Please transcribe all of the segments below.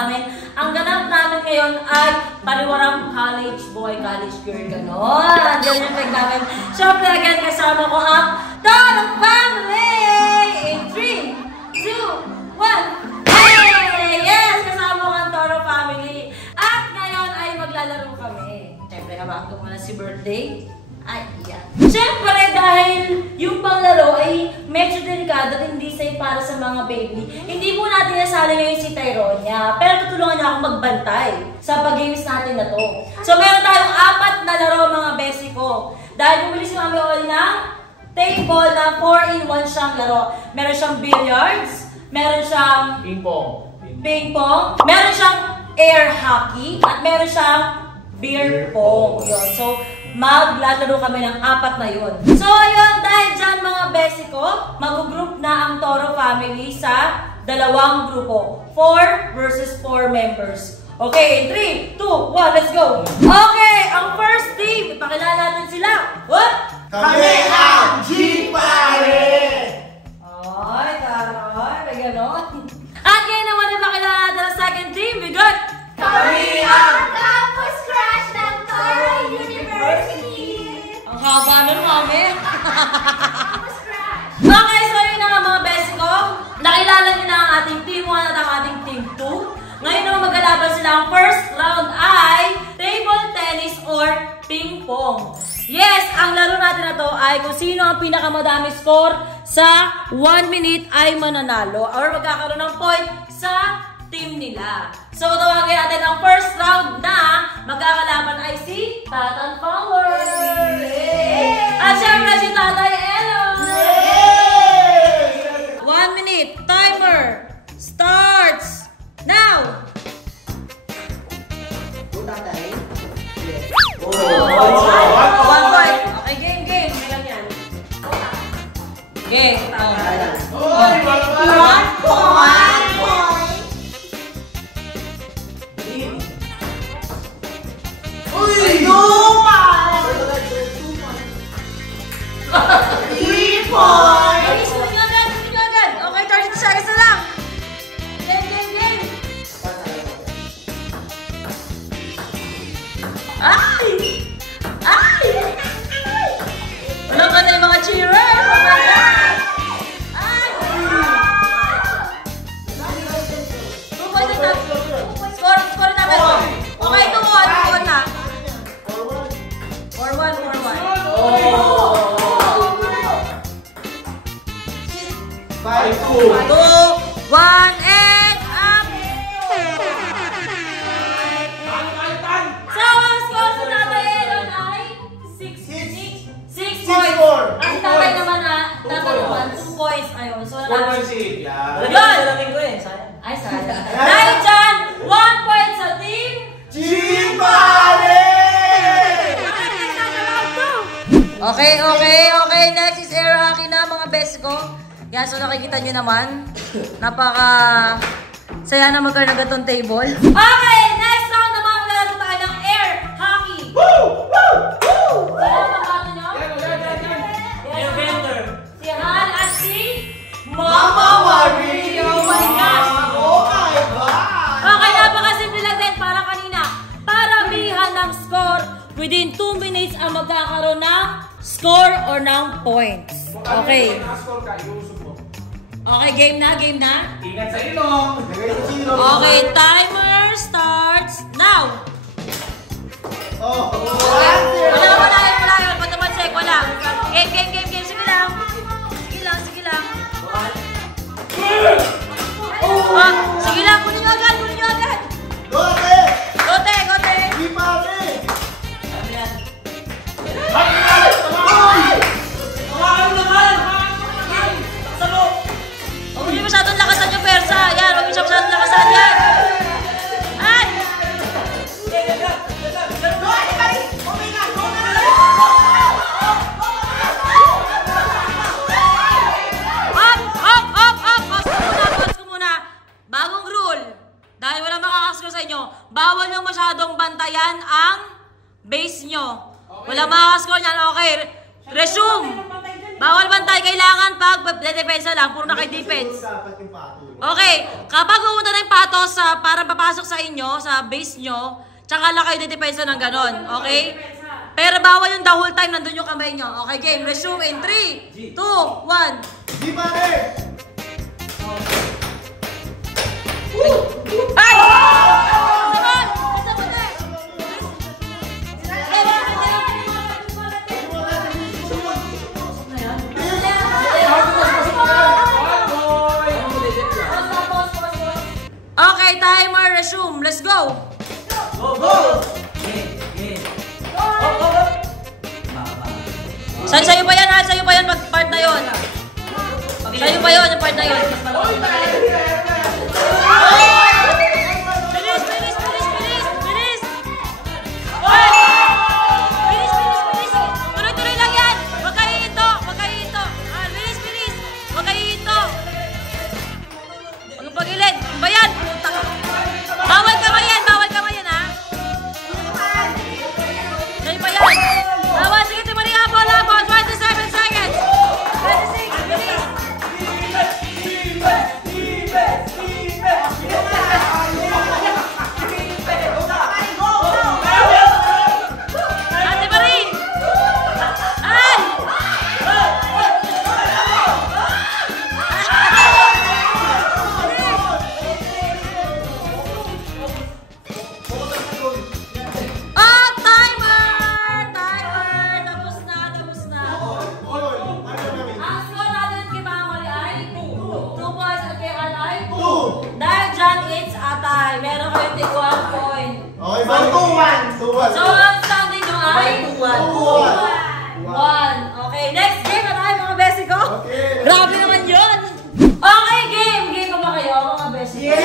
namin. Ang ganap namin ngayon ay pariwarang college boy, college girl, gano'n. Ganyan yung peg namin. Siyempre, again, kasama ko ang Toro Family! In 3, 2, 1, hey! Yes! Kasama ko ang Toro Family. At ngayon ay maglalaro kami. Siyempre, habang ko muna si birthday. Ay, yan. Siyempre, dahil yung panglaro ay medyo delikado at hindi safe para sa mga baby, hindi po natin nasali ngayon si Tyronia. Pero tutulungan niya akong magbantay sa pag-games natin na to. So, meron tayong 4 na laro mga besi ko. Dahil bumili si Mami Oli ng table na 4-in-1 siyang laro. Meron siyang billiards, meron siyang ping-pong, meron siyang air hockey, at meron siyang beer pong. Yun. So, maglalaro kami ng 4 na yun. So, ayun, dahil dyan mga besi ko, mag-group na ang Toro Family sa 2 grupo. 4 versus 4 members. Okay, in 3, 2, 1, let's go! Okay, ang first team, ipakilala natin sila. What? Kami ang G-Pare! Ay, taroy, may ganon. At ngayon naman ipakilala natin ang second team, we got Kami ang Campus Crush ng Toro University! ang haba nun, mami. Campus Crush! Okay, so yun na nga mga best ko. Nakilala niyo na ang ating team 1 at ang ating team 2. Ngayon naman maglalaban sila. Ang first round ay table tennis or ping pong. Yes, ang laro natin na to ay kung sino ang pinakamadami score sa 1 minute ay mananalo or magkakaroon ng point sa team nila. So, tawagin natin ang first round na magkakalaban ay si Tatan Power! At syempre si Tatay Elo! 1 minute, timer starts now! One point. Okay, game. Game. One point! Uy! Three points! Bilis mo nyo agad. Okay, 30 seconds na lang. Game. Ay! Wala ka na yung mga cheerers. Oh my God! Ay! 2 points na. Score na natin. Okay, 2-1 na. 4-1. 5-2. 2, 1, and up! So, ang score sa Tatay Elon ay 6 points. Ang tatay naman na tataluan, 2 points. Ayun, so wala. 4-6. Yun! Ay, sayang. Dahil dyan, 1 point sa team. G-Pare! Okay. Next is air hockey na mga best ko. Yan, so nakikita nyo naman. Saya na magkaroon ng gatong table. Okay, next round naman maglalaro tayo ng air hockey. Woo! Sino ang mabato nyo? Airbender. Si Han at si Mama Marie! Oh my gosh! Oh my God! Okay, napakasimple lang din para kanina. Paramihan ng score. Within 2 minutes ang magkakaroon ng score or ng points. Okay. Nakascore ka, iusog mo. Okay, game na. Ingat sa ilong. Okay, timer starts now. Wala yun. Pataman check, wala. Game. Sige lang. Sige lang, kunin nyo agad. Gote. G-Pare! Huwag nyo masyadong lakasan yung persa. Yan, huwag nyo siya masyadong lakasan. Yan. Ay! Pause ko muna. Bagong rule. Dahil wala makakascore sa inyo, bawal nyo masyadong bantayan ang base nyo. Wala makakascore niyan. Okay. Resume. Bawal bantay. Kailangan pag depensa lang. Puro na kay defense. Okay. Kapag pumunta na yung patos para papasok sa inyo, sa base nyo, tsaka lang kayo depensa ng ganon. Okay? Pero bawal yung the whole time nandun yung kamay nyo. Okay, game. Resume in 3, 2, 1. Di pare! Ay! Okay, timer, resume. Let's go! Go! Go! Sa'yo pa yan ha? Sa'yo pa yan part na yun. Sa'yo pa yun, yung part na yun. Bilis, bilis, bilis, bilis, bilis! Ay! Bilis, bilis, bilis! Tuloy-tuloy lang yan! Huwag kayo ito! Huwag kayo ito! Bilis, bilis! Huwag kayo ito! Huwag pagilid! Ba yan? Bawal kamayan! Bawal kamayan ha? Sa'yo pa yan! Bawal! Sige, tumali nga bola mo! 27 seconds! 26! Bilis! Ate Marie! Ay! Ah! Timer! Timer! Tapos na, tapos na. Ang score natin kay Mama Marie ay 2 points at kay Al ay 2. Dahil dyan, it's a tie. Meron kayong tig 1 point. Okay, so 2-1. So, ang standing nyo ay 2-1. 1. Okay, next game na tayo mga besi ko. Okay. Grabe naman yun. Okay, game. Game pa ba kayo mga besi ko?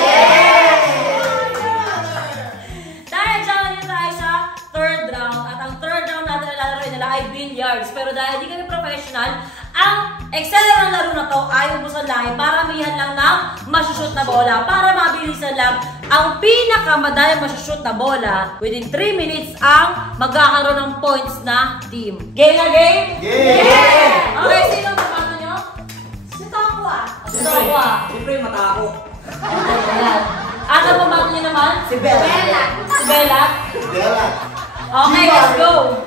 Dahil dyan natin tayo sa third round. At ang third round natin na lalaroin nila ay billiards. Pero dahil di kami professional, ang exceller ng laro na to ay ubusan lang. Paramihan lang ng masushoot na bola. Para mabilisan lang, ang pinakamadaling masushoot na bola, within 3 minutes ang magkakaroon ng points na team. Game na game? Game! Okay, sino ang pamano nyo? Si Tokwa. Si Tokwa. Siyempre, matako. At ang pamano nyo naman? Si Bella. Si Bella. Bella. Okay, let's go.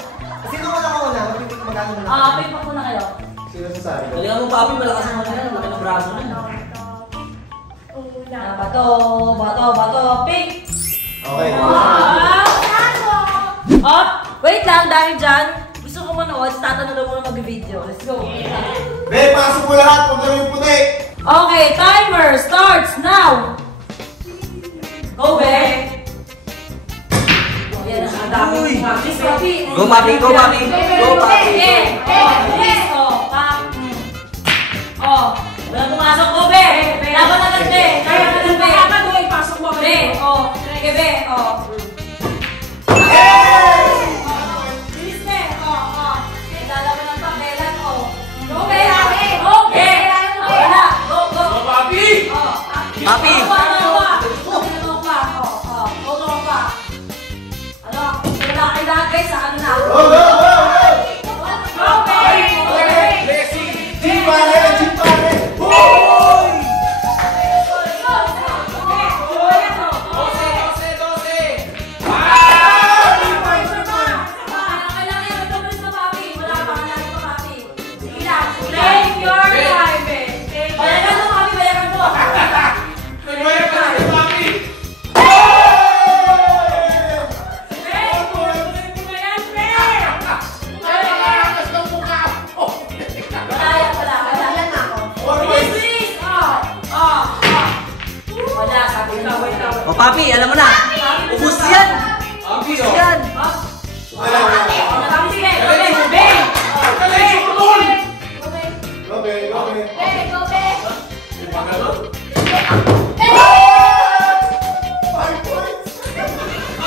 Sino mo na mauna? Magkano mo na? Pick pa muna kayo. Sino sasabi ko? Galingan mo, Papi. Malakas ang mga yan. Laki ng braso na. Bato, bato, bato. Pick! Okay. Up! Wait lang, dahil dyan, gusto ko manood, tatanong mo na mag-video. Let's go. Be, pasok mo lahat. Huwag na yung puti. Okay, timer starts now! Go, Be! Yan, ang dami. Uy! Please, Papi. Go, Papi! Go, Papi! Go, Papi! Please, walang pumasok ko, Be! Dapat agad, Be! Kaya agad, Be! Be, Sige, Be, Bilis, Be! Lalaban ng pabelan, Go, Be! Go, Be! Wala! Go, go! Papi! Papi! Ano? Wala kayo lahat, guys, sa ano na? Go, go, go, go! Go, Be! Jeep pare! Jeep pare! O, Papi, alam mo na. Ubus yan. Papi, Ubus yan. Go, Be, go, Be. Go, Be. 5 points! 5 points!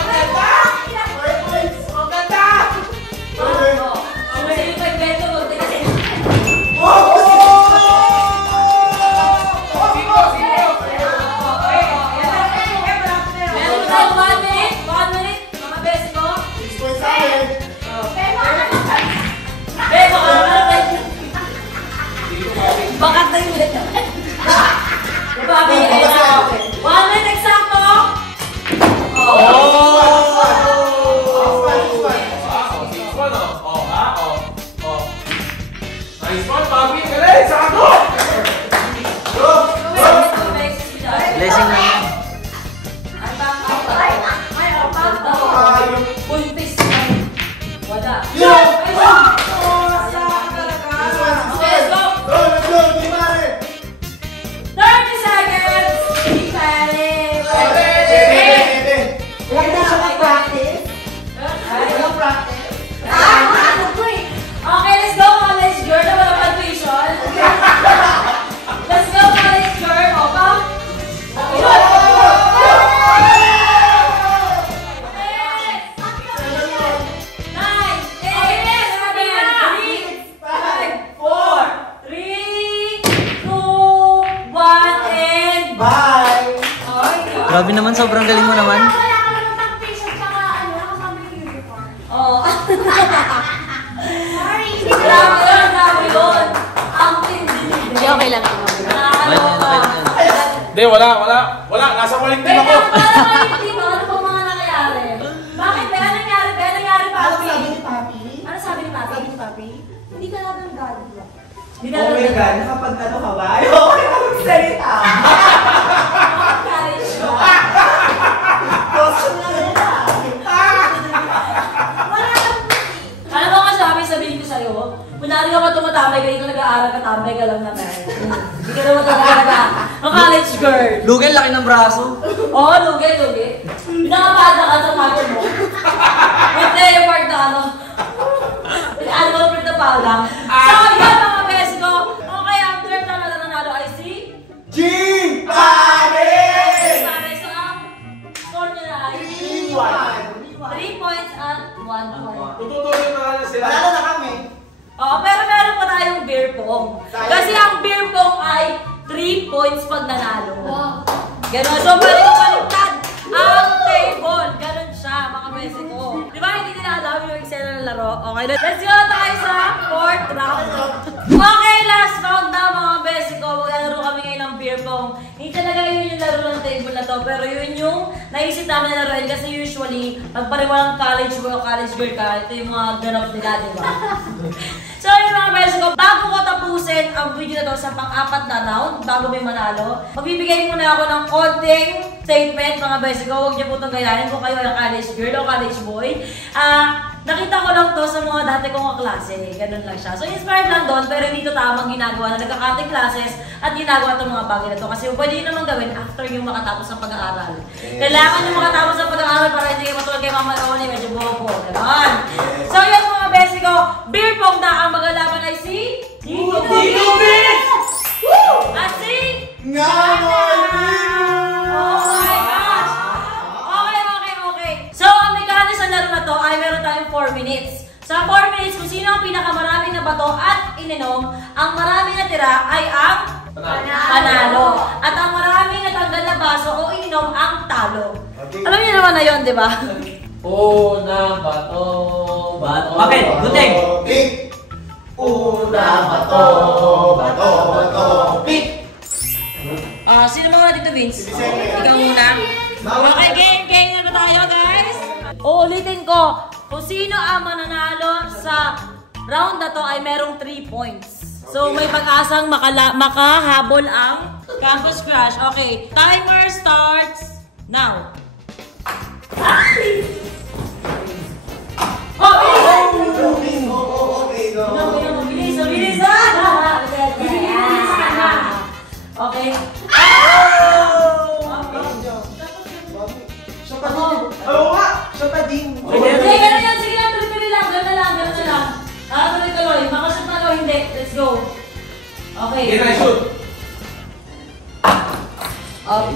Blessing na yun. Ay, back out. Ay, back out. Puntis na. Wala. Yo! Let's go! Let's go! Di pare! 30 seconds! Hindi pare! Wala na siya mag-practice. Walang practice. Okay, let's go college girl. Na wala pang tuition. Let's go college girl. Opa. Grabe naman, sobrang galing mo naman. Wala ka lang ng t-shirt tsaka ano, kasama yung uniform. Oh. Sorry, hindi ko Grabe yun, grabe yun. Ang tindi. Hindi, okay lang. Hindi, wala. Nasa waling din ako. Parang dito, ano pong mga nangyayari? Bakit? Kaya nangyari? Kaya nangyari, Papi? Papi? Ano sabi ni Papi? Sabi ni Papi? Hindi ka lang ng galit. Hindi ka Oh my lang- God, nakapag ano ka ba? Ayoko na magsalita. College ko. Question na nila. Alam mo kasi sabihin ko sa'yo, kunwari ka ba tumatamay ka dito nag-aaral ka, tambay ka lang naman. Hindi ka naman talaga ang college girl. Lugay, laki ng braso. Oo, lugi. Pinakapada ka sa mother mo. Hindi, yung part na ano. Animal print na pala. So, yun mga best ko. Okay, ang third na nanalo ay si Jim pare! Pare. So, ang score niya na ay 3 points at 1 point. Tututuloy na lang sila. Wala na kami. Oo, pero meron pa tayong beer pong. Kasi ang beer pong ay 3 points pag nanalo. Ganon. So, pwede ko paligtad ang table. Ganon siya, mga bese ko. Di ba, hindi nila alam yung eksena ng laro? Okay, let's go tayo sa 4th round. Okay, last round na, mga bese ko. Maglalaro kami ngayon ng beer pong. Hindi talaga yun yung laro ng table na to, pero yun yung naisip namin na laruin kasi usually, pag pariwalang college boy o college girl ka, ito yung mga ganap nila, di ba? So, yung mga best ko, bago ko tapusin ang video na to sa pang-apat na round, bago may manalo, magbibigay muna ako ng konting statement, mga best ko. Huwag niyo po itong gayahin kung kayo ay college girl o college boy. Nakita ko lang to sa mga dati kong kaklase. Ganun lang siya. So, inspired lang doon, pero hindi to tamang ginagawa na nagka-cutting classes at ginagawa itong mga bagay na to. Kasi pwede yun naman gawin after yung makatapos ng pag-aaral. Kailangan yung makatapos ng pag-aaral para hindi kayo matulad kay Mama Roni, medyo bobo. Ganon. So, yun mga best ko, beer pong na ang magalaban ay si Dino Beats! At si Oh my gosh! Okay. So, ang mekanis sa laro na to ay meron tayong 4 minutes. Sa 4 minutes, kung sino ang pinakamaraming na bato at ininom, ang maraming natira ay ang panalo. At ang maraming natanggal na baso o ininom ang talo. Alam niyo naman na yun, di ba? Una bato. Bakit? Gunting. Pick! Una bato, pick! Sino muna dito, Vince? Ikaw muna. Okay, game na tayo, guys. Uulitin ko. Kung sino ang mananalo sa round na to ay merong 3 points. So, may pag-asang makahabol ang Campus Crush. Okay, timer starts now. Bilis! Okay. Oo nga, siya pa din. Sige, gano'n yan. Sige lang, tuloy-tuloy lang. Gano'n na lang. Tuloy-tuloy. Makashoot na lang, hindi. Let's go. Okay. Can I shoot? Up.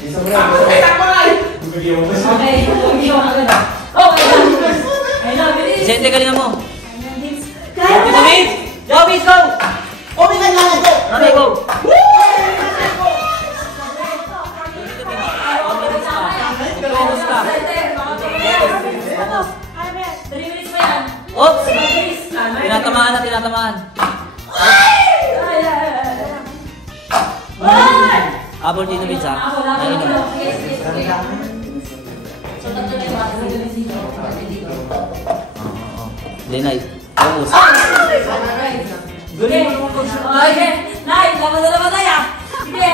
Isa mo na. Okay. Hindi mo agad. Oh, ay na, bilis. Sente, galingan mo. Kaya Dino Beats! Go, Beats, go! Okay na lang ito. Okay, go! Oops! Tinatamaan. Habol Dino Beats, ha? Nainom. So, tatlo na yung bata. Denay. Focus. Galing mo naman pag-shoot. Okay. Nice. Laban na naman tayo. Sige.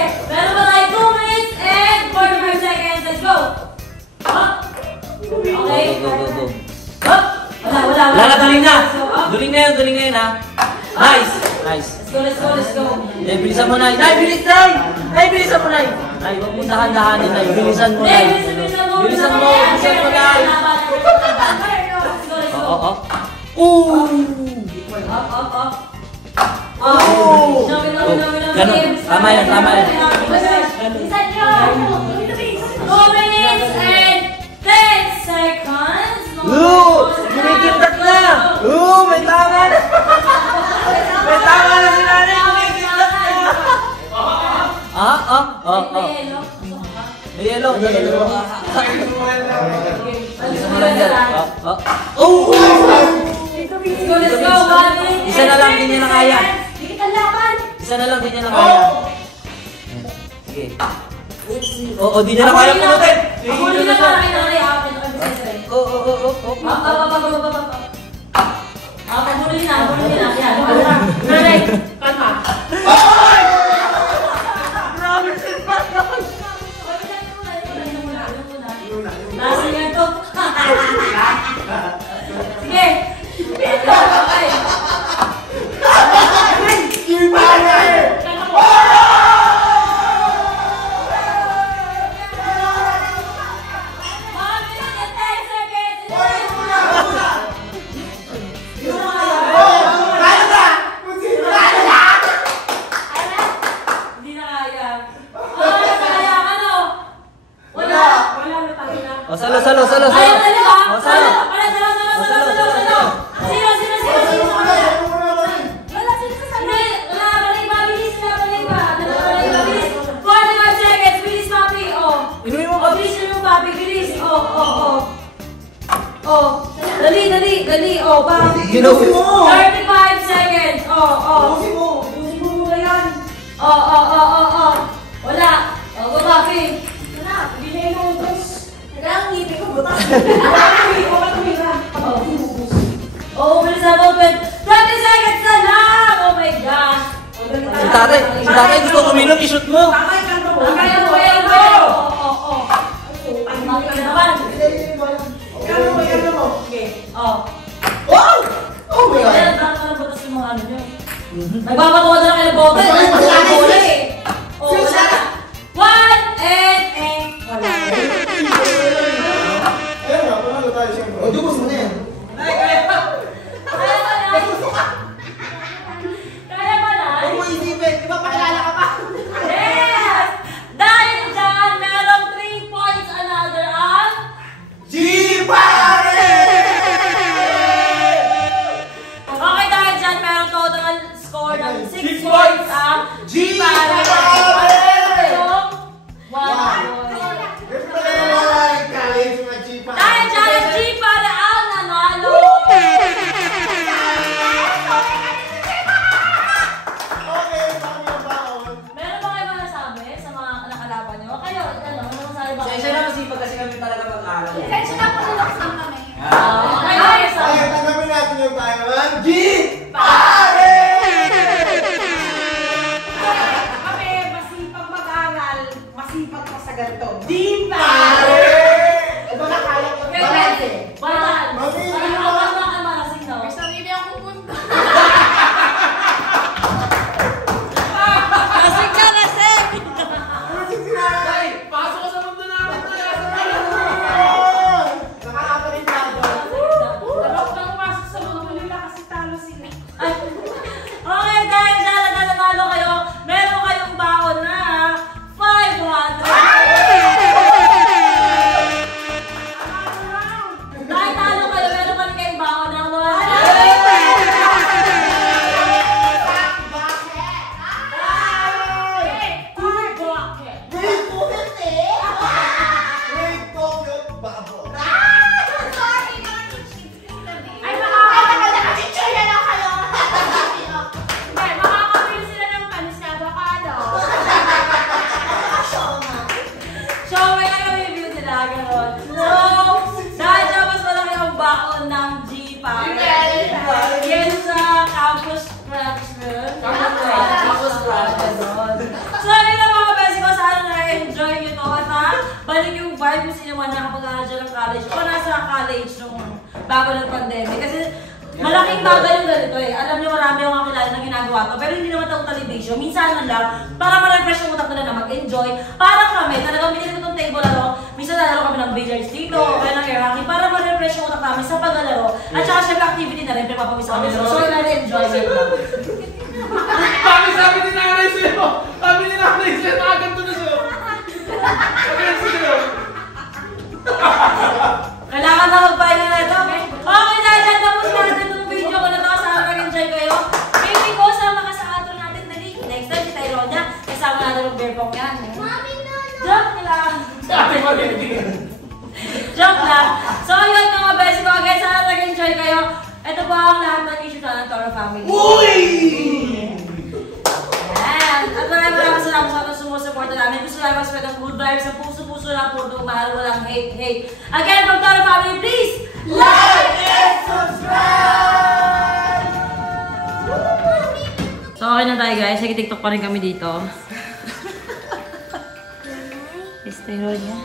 duling na. Duling na yun ha. Nice. Nice. Let's go. Nay, bilisan mo, Nay. Nay, bilis, Nay! Nay, bilisan mo, Nay. Nay, huwag mo dahan-dahanin, Nay. Bilisan mo, Nay. Bilisan mo, Nay. Oo. Ganun. Tama yan. Bilisan nyo. 2 minutes and 10 seconds. Kumikita na! May tama na! May tama na si nanay! Kumikita na! May yellow. Let's go. Isa na lang, hindi niya na kaya. Isa na lang, hindi niya na kaya. Sige. Oo, di niya na kaya pulutin. Huli na lang. Huli na. Yan. Nanay, kalma. Nasa yan to. Sige. Okay. Salo. Ayaw na nila. O, salo. Salo. Sino? Balik ba? 45 seconds. Bilis, papi. Inumin mo ba? Bilis mo, papi. Bilis. Dali. Papi. Ginawin mo. 35 seconds. Busin mo ba yan? Wala. Go, papi. Bilhin mo ubos. Kailangan ngipin ko butas. Bilis na po. 20 seconds na lang. Oh my gosh. Si tatay gusto kuminom, i-shoot mo. Tamay ka na. Kaya mo. Yan mo. Okay. Wow! Oh my God! Ayan, nakakalabatas yung mga ano nyo. Nagpapatuwa na lang kayo ng bote. Wala eh. Wala. 1 and wala. Ayun nga, panalo tayo siyempre. O, dubos mo na yan. Kaya ba na? Huwag mo isipin. Di ba pakilala ka pa? Yes! Dahil dyan, merong 3 points another ang G-Pare! okay, dahil dyan, merong total score ng 6 points ang G-Pare! So, 1 point. Ganito na yung mga college, mga chipa. Dahil dyan, ang G para ang nanalo. Okay, bago yung baon. Meron ba kayo mga nasabi sa mga nakalaban nyo? Kayo, ano masabi ba? Siya na masipag kasi kami talaga mag-aaral. Kasi na po nalaksan kami. Okay, so, Ay, tanggapin natin yung tayo ng G-Pare! Kami masipag mag-aral, masipag pa sa ganito. G-Pare! Ito na kaya ko. Pwede. Balaan. Mamili Parang mo. ako na malasing daw. May sarili akong punta. Lasing ka, lasing! Pasok ka sa mundo namin na Nakakaparitado. Dalawang lang pasok sa mga nila kasi talo sila. Okay, dahil dyan, nanalo kayo. Meron kayong baon na 500. Dahil talo kayo, meron pa rin kayong baon na 100. Wait, coconut babo. Ay, makakapili sila ng panis na avocado. So, may review nila, gano'n. So, dahil dyan, mas malaki ang baon ng G-Pack. Yan sa Campus Crush. Campus Crush. So, yun ang mga besi ko. Sana na-enjoy nyo to. At balik yung vibe yung sinawa na kapag dyan ng college. O nasa college nung bago ng pandemic. Kasi Malaking bagay yung ganito eh. Alam niyo marami yung kakilala na ginagawa to. Pero hindi naman totally vision. Minsan lang, para ma-refresh yung utak nila na mag-enjoy. Parang kami, talagang binili ko itong table ano. Minsan lalaro kami ng billiards dito, kaya ng air hockey, para ma-refresh yung utak namin sa paglalaro. At saka syempre activity na rin, pinapapawis kami. So, na-enjoyment lang. Sabi ni nanay sa'yo! Sabi ni nanay sa'yo, nakaganto na sa'yo! Sabi na sa'yo! Kailangan na magpahinga na ito. Okay na, dyan tapos natin itong video ko na ito. Sana nag-enjoy kayo. Baby ko, sama ka sa outro natin. Dali, next time si Tyronia. Kasama natin yung bear pong yan. Mami, no! Joke lang. Joke lang. So, yun mga best ko. Again, sana nag-enjoy kayo. Ito po ang lahat ng issue na ng Toro Family. Uy! Yan. At maraming salamat sa itong sumusuporta namin. Gusto namin mag-spread ang good vibes sa puso-puso lang po doon. Mahal, walang hate. Again, from Toro Family, please like and subscribe! So, okay na tayo guys. Sige, TikTok pa rin kami dito. Este, niya.